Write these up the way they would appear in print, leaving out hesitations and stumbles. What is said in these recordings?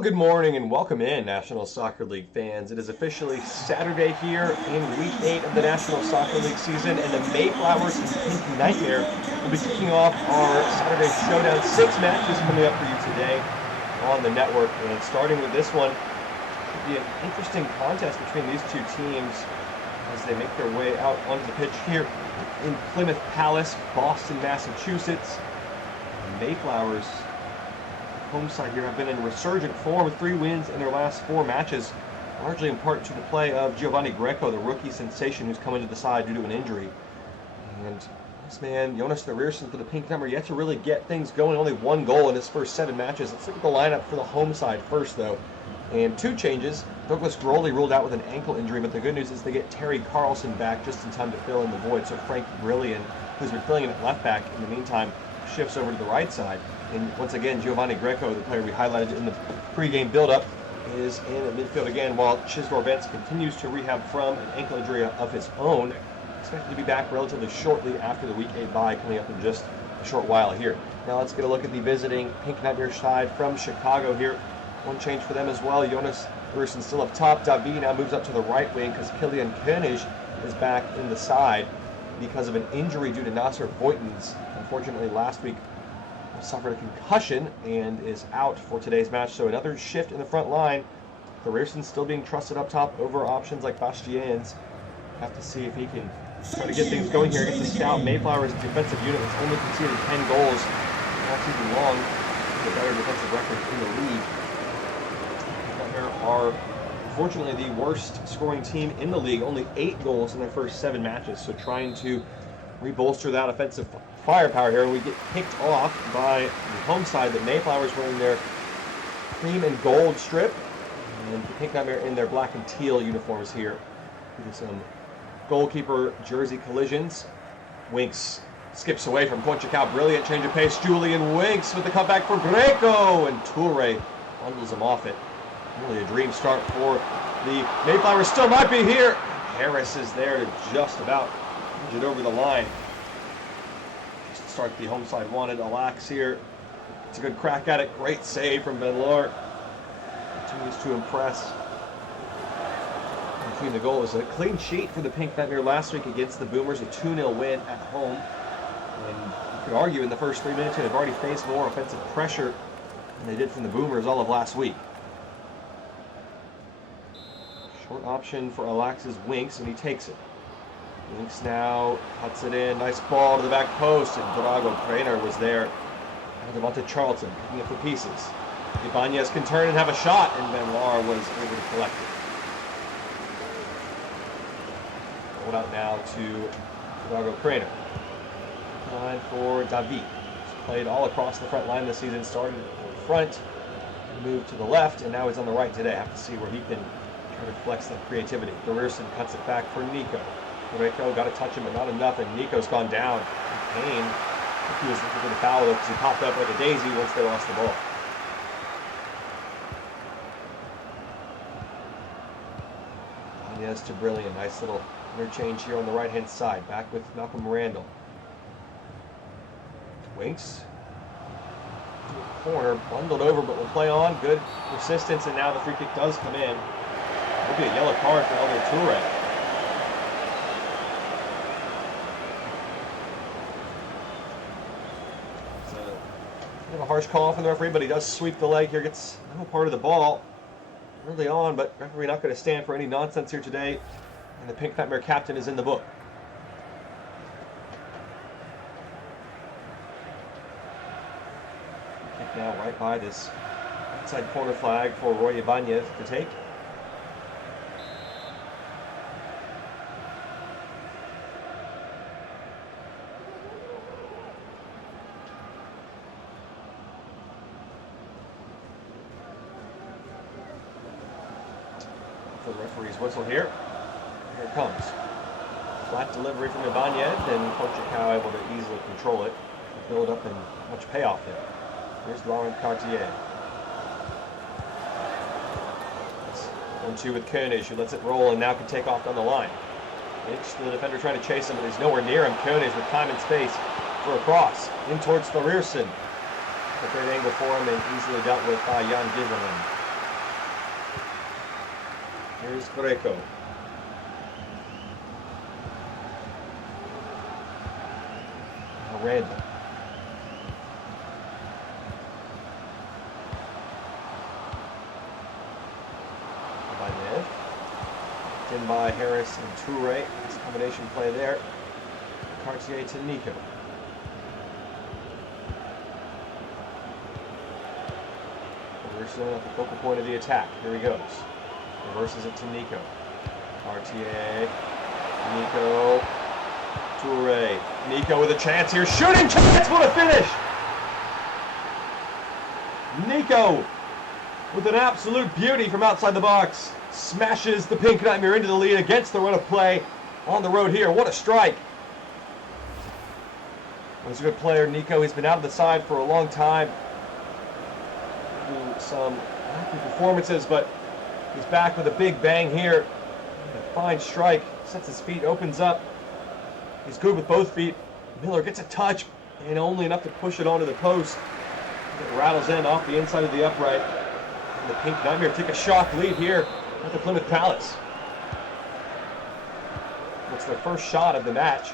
Well, good morning and welcome in, National Soccer League fans. It is officially Saturday here in Week 8 of the National Soccer League season, and the Mayflowers and Pink Nightmare will be kicking off our Saturday Showdown. 6 matches coming up for you today on the network, and starting with this one, should be an interesting contest between these two teams as they make their way out onto the pitch here in Plymouth Palace, Boston, Massachusetts. The Mayflowers home side here have been in resurgent form with 3 wins in their last 4 matches, largely in part to the play of Giovanni Greco, the rookie sensation who's come into the side due to an injury. And this man, Jonas Thorierson for the Pink Number, yet to really get things going. Only 1 goal in his first 7 matches. Let's look at the lineup for the home side first, though. And 2 changes. Douglas Groley ruled out with an ankle injury, but the good news is they get Terry Carlson back just in time to fill in the void. So Frank Brillian, who's been filling in at left back in the meantime, shifts over to the right side. And once again, Giovanni Greco, the player we highlighted in the pregame build-up, is in at midfield again, while Chisdor Vance continues to rehab from an ankle injury of his own. Expected to be back relatively shortly after the Week 8 bye coming up in just a short while here. Now let's get a look at the visiting Pink Nightmare side from Chicago here. 1 change for them as well. Jonas Thorierson still up top. Davi now moves up to the right wing because Kilian Koenig is back in the side because of an injury due to Nasser Voigtens. Unfortunately, last week suffered a concussion and is out for today's match. So another shift in the front line. Thorierson still being trusted up top over options like Bastians. Have to see if he can try to get things going here against the stout Mayflowers defensive unit that's only conceded 10 goals all season long. The better defensive record in the league. They are unfortunately the worst scoring team in the league. Only 8 goals in their first 7 matches. So trying to rebolster that offensive firepower here, and we get picked off by the home side. The Mayflowers wearing their cream and gold strip, and the Pink Nightmare in their black and teal uniforms here. Getting some goalkeeper jersey collisions. Winks skips away from Conchacao. Brilliant change of pace. Julian Winks with the cutback for Greco, and Toure bundles him off it. Really a dream start for the Mayflowers. Still might be here. Harris is there to just about edge it over the line. Just to start the home side wanted. Alax here. It's a good crack at it. Great save from Ben Lohr. Continues to impress. Between the goals, a clean sheet for the Pink Nightmare last week against the Boomers, a 2-0 win at home. And you could argue in the first 3 minutes they've already faced more offensive pressure than they did from the Boomers all of last week. Short option for Alax's Winks, and he takes it. Winks now cuts it in. Nice ball to the back post, and Drago Kreiner was there. And Devonta Charlton picking up the pieces. Ibanez can turn and have a shot, and Ben Lohr was able to collect it. Rolled out now to Drago Kreiner. Line for Davi. He's played all across the front line this season. Started in front, moved to the left, and now he's on the right today. Have to see where he can try to flex that creativity. Thorierson cuts it back for Nico. Greco got to touch him, but not enough, and Nico's gone down in pain. I think he was looking for the foul because he popped up like a daisy once they lost the ball. Yes, to Brilliant. Nice little interchange here on the right-hand side. Back with Malcolm Randall. Winks. To the corner, bundled over, but will play on. Good persistence, and now the free kick does come in. It'll be a yellow card for Elder Toure. A harsh call from the referee, but he does sweep the leg here, gets no part of the ball early on, but referee not going to stand for any nonsense here today, and the Pink Nightmare captain is in the book. Kick now right by this outside corner flag for Roy Ibanez to take. The referee's whistle here. Here it comes. Flat delivery from Ibanez, and Conchacao able to easily control it. Build up and much payoff there. Here's Laurent Cartier. 1-2 with Koenig, who lets it roll and now can take off down the line. It's the defender trying to chase him, but he's nowhere near him. Koenig with time and space for a cross. In towards Thorierson. A great angle for him and easily dealt with by Jan Giselman. Here's Greco. Red. By Ned. In by Harris and Toure. Nice combination play there. Cartier to Nico. Reverses at the focal point of the attack. Here he goes. Reverses it to Nico. Cartier. Nico. Toure. Nico with a chance here. Shooting chance! What a finish! Nico with an absolute beauty from outside the box. Smashes the Pink Nightmare into the lead against the run of play on the road here. What a strike. He's a good player, Nico. He's been out of the side for a long time. Some happy performances, but he's back with a big bang here. A fine strike. Sets his feet, opens up. He's good with both feet. Miller gets a touch, and only enough to push it onto the post. It rattles in off the inside of the upright. And the Pink Nightmare take a shock lead here at the Plymouth Palace. It's their first shot of the match.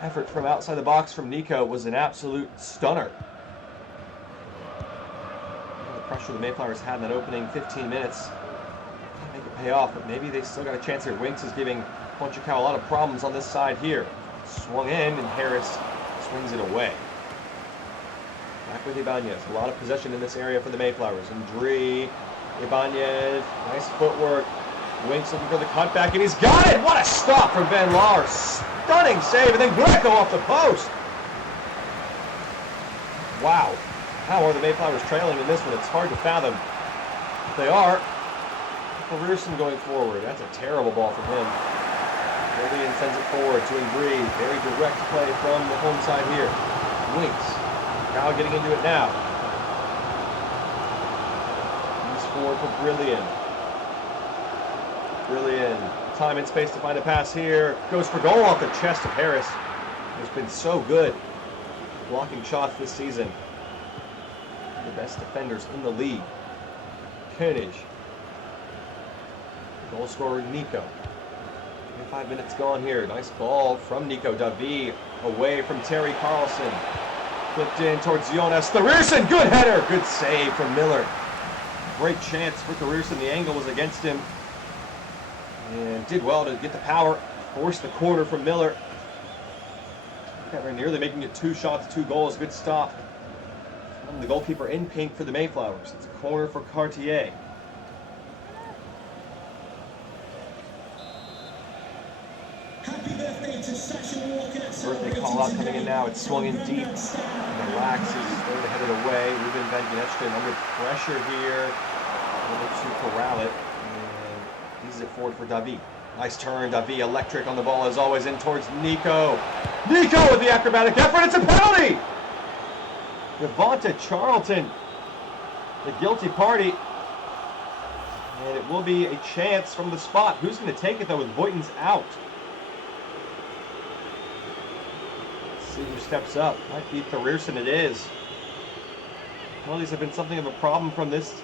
Effort from outside the box from Nico was an absolute stunner. The pressure the Mayflowers had in that opening 15 minutes can't make it pay off, but maybe they still got a chance here. Winks is giving Ponchacao a lot of problems on this side here. Swung in, and Harris swings it away. Back with Ibanez. A lot of possession in this area for the Mayflowers. And Dree, Ibanez, nice footwork. Winks looking for the cutback, and he's got it! What a stop from Van Laar. Stunning save, and then Greco off the post. Wow. How are the Mayflowers trailing in this one? It's hard to fathom. They are. Rearson going forward. That's a terrible ball from him. Brilliant sends it forward to Ingrid. Very direct play from the home side here. Winks. Now getting into it now. He's forward for Brilliant. Brilliant. Time and space to find a pass here. Goes for goal off the chest of Harris. He's been so good blocking shots this season. The best defenders in the league. Koenig. Goal scorer Nico. 25 minutes gone here. Nice ball from Nico. Davi away from Terry Carlson. Flipped in towards Jonas Thorierson. Good header. Good save from Miller. Great chance for Thorierson. The angle was against him. And did well to get the power. Forced the corner from Miller. Very nearly making it 2 shots, 2 goals. Good stop. From the goalkeeper in pink for the Mayflowers. It's a corner for Cartier. Birthday call out coming in now. It's swung in deep. And relaxes. Going to head it away. Ruben Van Gunestrin under pressure here. Able to corral it. And eases it forward for Davi. Nice turn. Davi electric on the ball as always in towards Nico. Nico with the acrobatic effort. It's a penalty. Devonta Charlton, the guilty party. And it will be a chance from the spot. Who's going to take it though with Voighton's out? See who steps up. Might be Thorierson. It is. Penalties have been something of a problem from this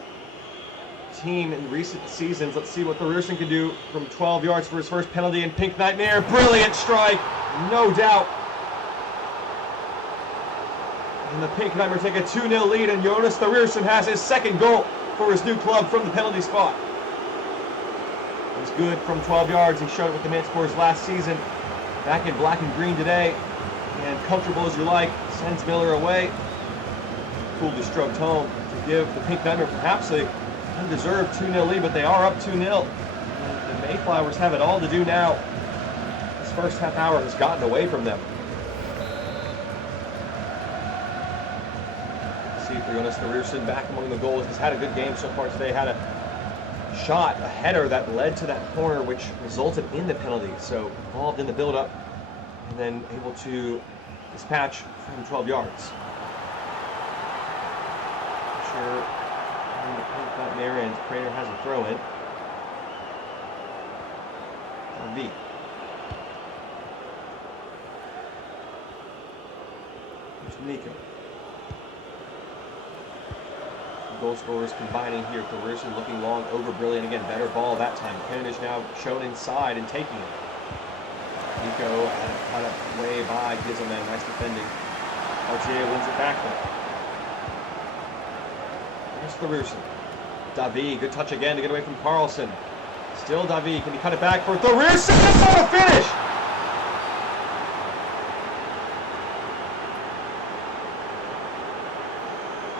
team in recent seasons. Let's see what Thorierson can do from 12 yards for his first penalty in Pink Nightmare. Brilliant strike, no doubt. And the Pink Nightmare take a 2-0 lead, and Jonas Thorierson has his second goal for his new club from the penalty spot. It was good from 12 yards. He showed it with the Man Scores last season. Back in black and green today. And comfortable as you like, sends Miller away. Coolly stroked home to give the Pink Nightmare perhaps a undeserved 2-0 lead, but they are up 2-0. And the Mayflowers have it all to do now. This first half hour has gotten away from them. See if Jonas Thorierson back among the goals. He's had a good game so far today. Had a shot, a header that led to that corner, which resulted in the penalty. So involved in the build-up, and then able to dispatch from 12 yards. Sure, that there, and Prater has a throw in. V. There's Nico. goal scorers combining here. Thorierson looking long over Brilliant again. Better ball that time. Koenish now shown inside and taking it. Nico had it cut up way by Gizelman. Nice defending. Cartier wins it back though. Here's Thorierson. Davi, good touch again to get away from Carlson. Still Davi, can he cut it back for Thorierson? That's not a finish!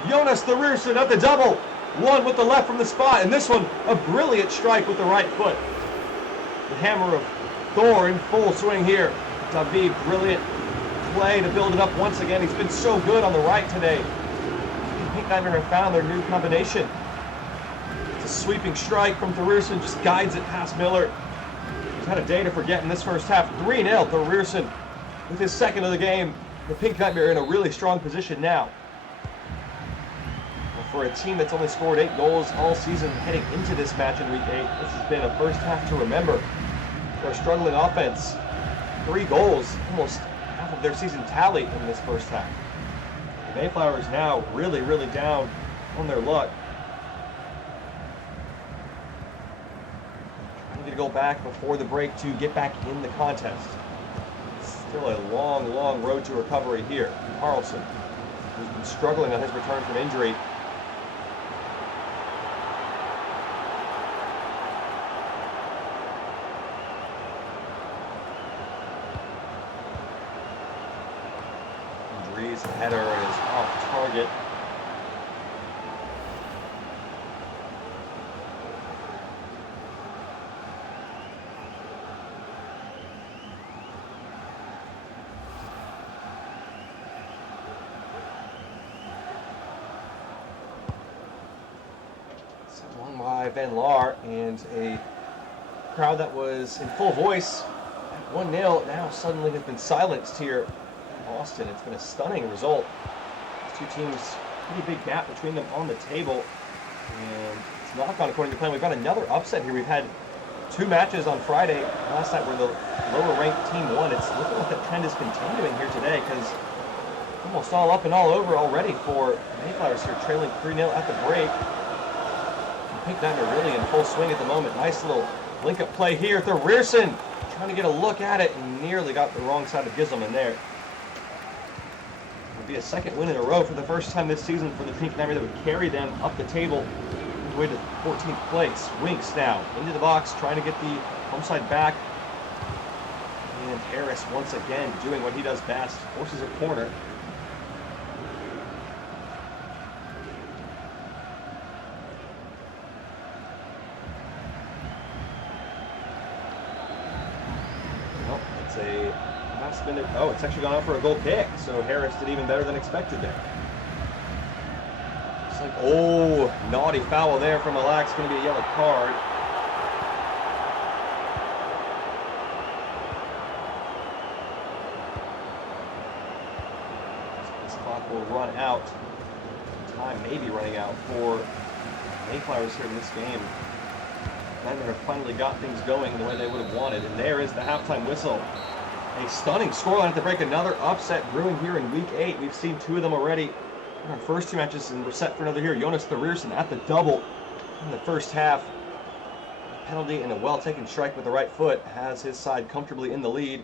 Jonas Thorierson at the double. One with the left from the spot, and this one, a brilliant strike with the right foot. The hammer of Thor in full swing here. Davi, brilliant play to build it up once again. He's been so good on the right today. Pink Nightmare have found their new combination. It's a sweeping strike from Thorierson, just guides it past Miller. He's had a day to forget in this first half. 3-0 Thorierson with his second of the game. The Pink Nightmare in a really strong position now. For a team that's only scored 8 goals all season heading into this match in Week 8, this has been a first half to remember. For a struggling offense, 3 goals, almost half of their season tally in this first half. The Mayflowers now really, really down on their luck. Trying to get a goal back before the break to get back in the contest. Still a long, long road to recovery here. Carlson, who's been struggling on his return from injury. The header is off target. Sent along by Van Laar, and a crowd that was in full voice at 1-0 now suddenly has been silenced here. Austin. It's been a stunning result. These two teams, pretty big gap between them on the table, and it's not gone according to plan. We've got another upset here. We've had 2 matches on Friday. Last night where the lower-ranked team won. It's looking like that trend is continuing here today, because almost all up and all over already for Mayflowers here, trailing 3-0 at the break. And Pink Nightmare really in full swing at the moment. Nice little link-up play here. Thorierson trying to get a look at it, and nearly got the wrong side of Gizelman there. Be a second win in a row for the first time this season for the Pink Nightmare that would carry them up the table all the way to 14th place. Winks now into the box, trying to get the home side back. And Harris once again doing what he does best, forces a corner. Well, it's a last minute. Oh, it's actually gone out for a goal kick. So Harris did even better than expected there. It's like, oh, naughty foul there from Alax. Going to be a yellow card. So this clock will run out. Time may be running out for Mayflowers here in this game. Nightmare have finally got things going the way they would have wanted. And there is the halftime whistle. A stunning scoreline at the break. Another upset brewing here in Week 8. We've seen 2 of them already in our first 2 matches, and we're set for another here. Jonas Thorierson at the double in the first half. A penalty and a well-taken strike with the right foot has his side comfortably in the lead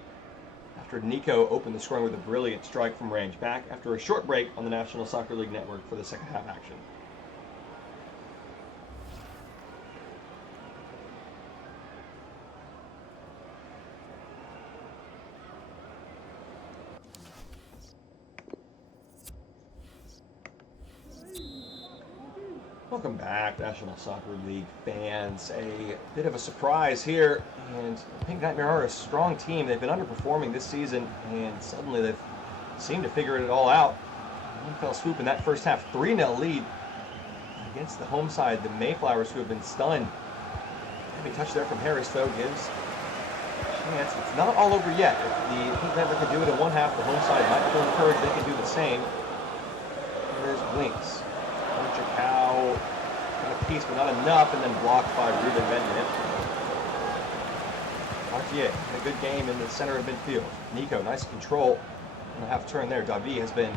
after Nico opened the scoring with a brilliant strike from range. Back after a short break on the National Soccer League Network for the second half action. Welcome back, National Soccer League fans. A bit of a surprise here, and Pink Nightmare are a strong team. They've been underperforming this season, and suddenly they've seemed to figure it all out. One fell swoop in that first half, 3-0 lead against the home side, the Mayflowers, who have been stunned. Heavy touch there from Harris, though, gives a chance. It's not all over yet. If the Pink Nightmare could do it in one half, the home side might feel encouraged they can do the same. And there's Winks. Cow got a piece, but not enough, and then blocked by Ruben Benjamin. Cartier had a good game in the center of midfield. Nico, nice control on the half turn there. Davi has been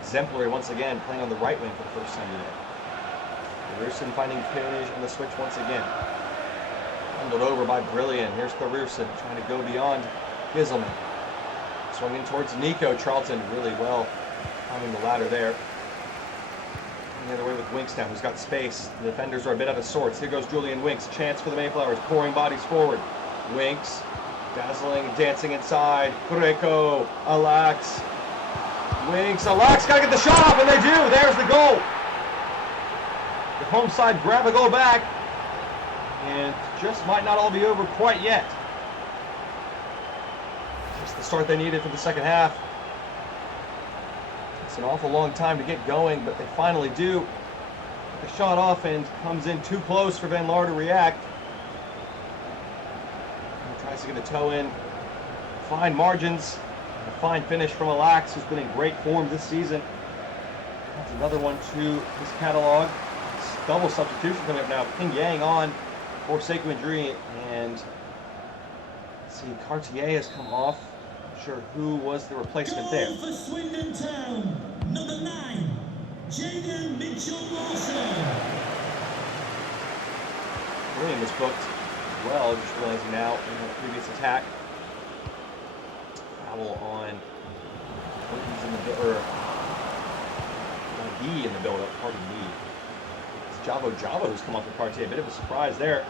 exemplary once again, playing on the right wing for the first time today. Rusin finding Koenig on the switch once again. Handled over by Brilliant. Here's Rusin trying to go beyond Giselman. Swinging towards Nico. Charlton really well climbing the ladder there. The other way with Winks now, who's got space. The defenders are a bit out of sorts. Here goes Julian Winks. Chance for the Mayflowers. Pouring bodies forward. Winks. Dazzling, dancing inside. Greco. Alax. Winks. Alax got to get the shot off, and they do. There's the goal. The home side grab a goal back. And just might not all be over quite yet. Just the start they needed for the second half. It's an awful long time to get going, but they finally do. The shot off and comes in too close for Van Laar to react. He tries to get a toe in. Fine margins. A fine finish from Alax, who's been in great form this season. That's another one to his catalog. Double substitution coming up now. Ping Yang on for Sekou injury, and let's see, Cartier has come off. Not sure who was the replacement there. For Swindon Town, number 9, Jaden Mitchell-Lawson. William was booked well, just realizing now in the previous attack. Foul on Williams in the or D in the build-up, pardon me. It's Javo who's come off with Cartier. A bit of a surprise there.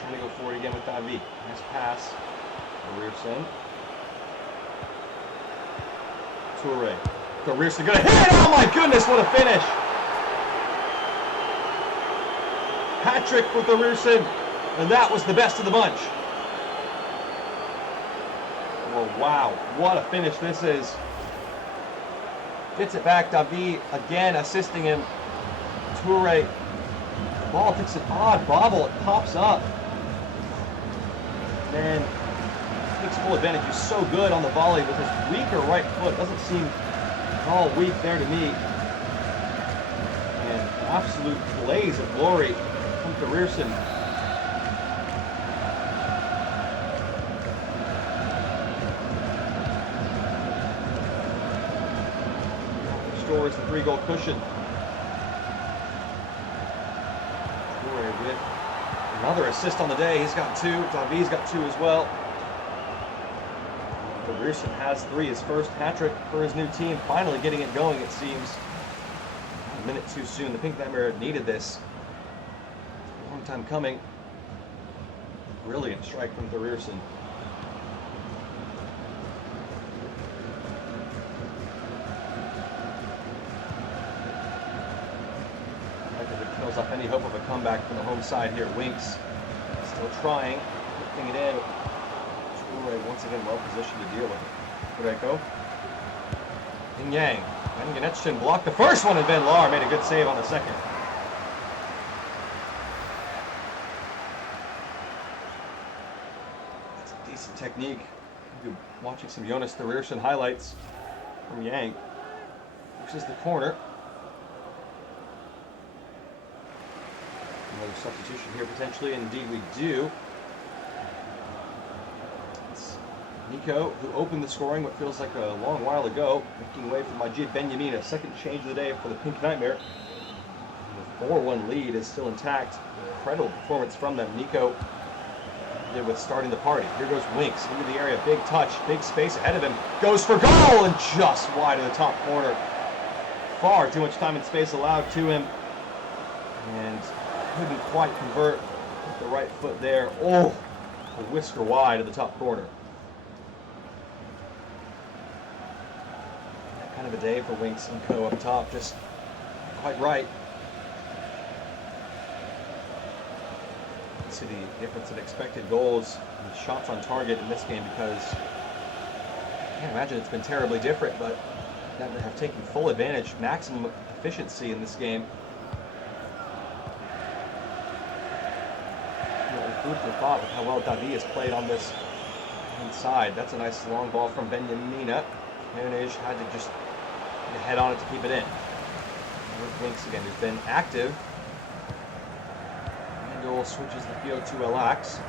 Trying to go forward again with Davi. Nice pass. Rearson. Toure. Rearson gonna hit it! Oh my goodness, what a finish! Hat-trick with the Rearson, and that was the best of the bunch. Oh wow, what a finish this is. Gets it back, Davi again assisting him. Toure. The ball takes an odd bobble, it pops up. Then takes full advantage. He's so good on the volley with his weaker right foot. Doesn't seem at all weak there to me. And absolute blaze of glory from Rearson. Restores the 3-goal cushion. With another assist on the day. He's got 2. Davi's got 2 as well. Rearson has 3, his first hat-trick for his new team. Finally getting it going, it seems. A minute too soon. The Pink Nightmare needed this. A long time coming. Brilliant strike from Rearson. Kills off any hope of a comeback from the home side here. Winks still trying, lifting it in. Toure once again well positioned to deal with it. Greco. Ping Yang. Ganetchin blocked the first one, and Van Laar made a good save on the second. That's a decent technique. Watching some Jonas Rearson highlights from Yang. Pushes the corner. Another substitution here potentially, and indeed we do. It's Nico, who opened the scoring what feels like a long while ago, making way for Majid Benjamin, a second change of the day for the Pink Nightmare. The 4-1 lead is still intact. Incredible performance from them. Nico did with starting the party. Here goes Winks into the area, big touch, big space ahead of him, goes for goal, and just wide of the top corner. Far too much time and space allowed to him, and couldn't quite convert with the right foot there. Oh, a whisker wide of the top corner. Kind of a day for Winks and Co. up top, just quite right. See the difference in expected goals and shots on target in this game, because I can't imagine it's been terribly different, but Nightmare have taken full advantage, maximum efficiency in this game. Food for thought with how well Davi has played on this inside. That's a nice long ball from Benjamina. Koenig had to just head on it to keep it in. With Winks again, who's been active. Switches the field to Alax.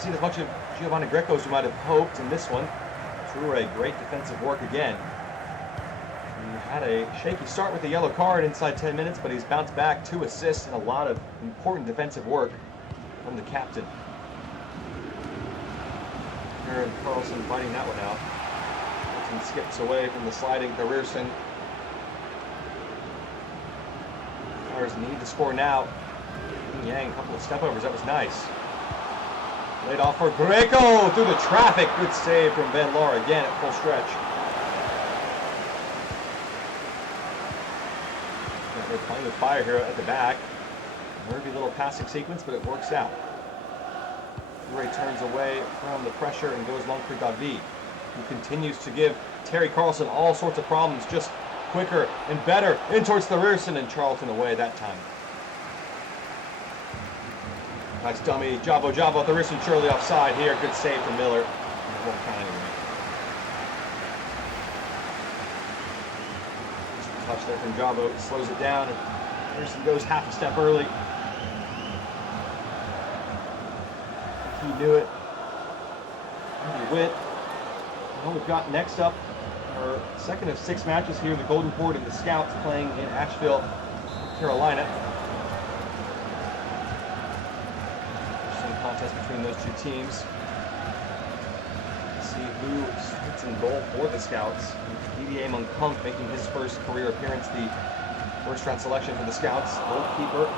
seen as much of Giovanni Greco as we might have hoped in this one. Toure, great defensive work again. He had a shaky start with the yellow card inside 10 minutes, but he's bounced back, 2 assists and a lot of important defensive work from the captain. Aaron Carlson fighting that one out. Carlson skips away from the sliding Thorierson. Flyers need to score now. Yang, a couple of step overs, that was nice. Laid off for Greco through the traffic. Good save from Ben Lahr again at full stretch. They're playing with fire here at the back. Nervy little passing sequence, but it works out. Ray turns away from the pressure and goes long for David, who continues to give Terry Carlson all sorts of problems, just quicker and better. In towards Thorierson, and Charlton away that time. Nice dummy, Jabo, Thorierson surely offside here. Good save from Miller. It won't count anyway. Touch there from Jabo, slows it down, and Thorierson goes half a step early. He knew it. And he went. Well, we've got next up our second of 6 matches here in the Golden Port and the Scouts playing in Asheville, Carolina. Contest between those 2 teams. Let's see who starts in goal for the Scouts. Didier Moncombe making his first career appearance, the first round selection for the Scouts. Goalkeeper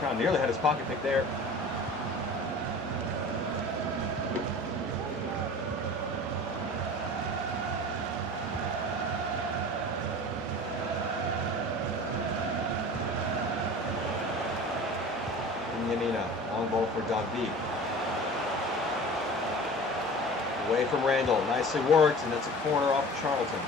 Crown nearly had his pocket pick there. Long ball for David. Away from Randall. Nicely worked, and that's a corner off Charlton.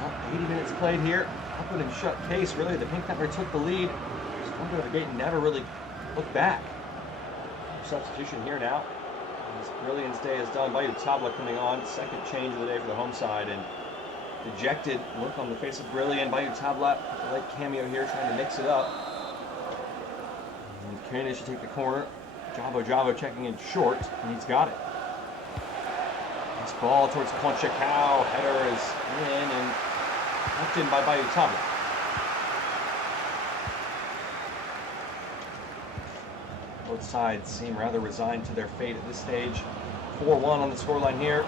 Well, 80 minutes played here. Open and shut case. Really, the Pink Panther took the lead. Just one to the gate and never really looked back. Substitution here now. As Brilliant's day is done. Bayou Tabla coming on. Second change of the day for the home side. And dejected look on the face of Brilliant. Bayou Tabla, a late cameo here, trying to mix it up. And Koenig should take the corner. Jabo checking in short, and he's got it. This ball towards Conchacao. Header is in and left in by Bayou Tabla. Both sides seem rather resigned to their fate at this stage. 4-1 on the scoreline here.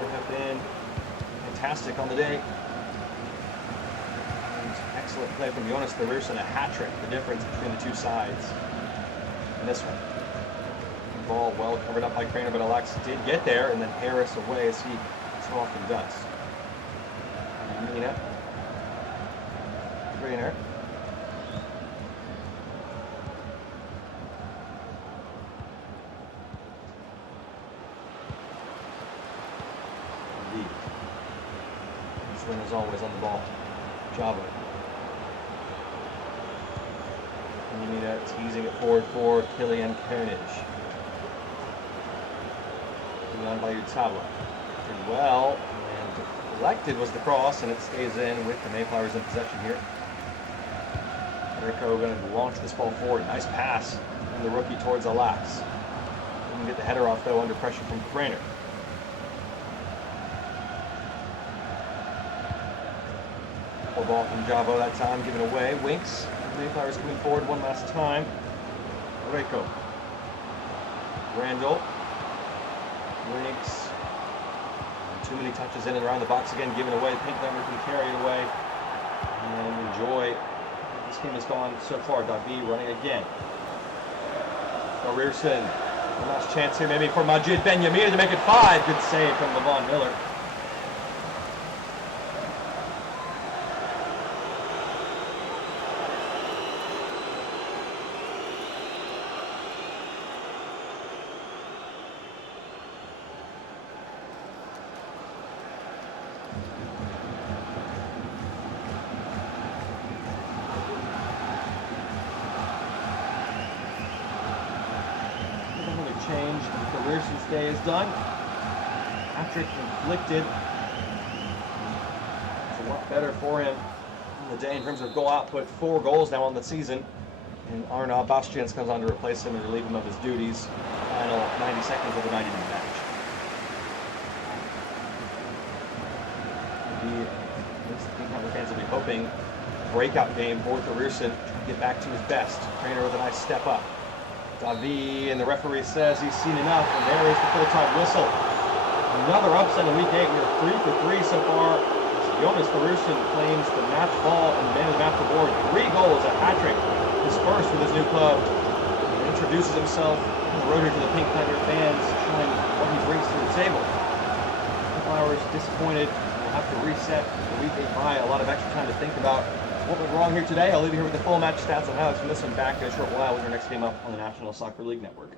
They have been fantastic on the day. And excellent play from Jonas Thorierson, a hat trick, the difference between the 2 sides. And this one. The ball well covered up by Craner, but Alex did get there, and then Harris away as he so often does. Mina. Craner. Win is always on the ball. Jabo. Yamina teasing it forward for Killian Koenig. On Bayou Tabla. Did well, and deflected was the cross, and it stays in with the Mayflowers in possession here. Rico going to launch this ball forward. Nice pass from the rookie towards Alex. Didn't get the header off, though, under pressure from Craner. Ball from Jabo that time, given away. Winks. Mayflowers coming forward one last time. Reiko. Randall. Winks. Too many touches in and around the box again, given away. Pink number can carry it away. And enjoy. This game has gone so far. David running again. Thorierson. One last chance here maybe for Majid Benyamina to make it 5. Good save from Levon Miller. Change. Thorierson's day is done. Hat-trick inflicted. It's a lot better for him in the day in terms of goal output. 4 goals now on the season. And Arnaud Bastians comes on to replace him and relieve him of his duties. Final 90 seconds of the 90-minute match. The King fans will be hoping breakout game for Thurusen to get back to his best. Trainer with a nice step up. Davi, and the referee says he's seen enough, and there is the full-time whistle. Another upset in week 8. We are 3 for 3 so far. Jonas Thurusen claims the match ball and man of the match award. 3 goals, a hat-trick. His first with his new club. He introduces himself on the road here to the Pink Panther fans, showing what he brings to the table. Mayflowers disappointed. We'll have to reset the week 8 bye. A lot of extra time to think about what went wrong here today. I'll leave you here with the full match stats on highlights from this one back in a short while with our next game up on the National Soccer League Network.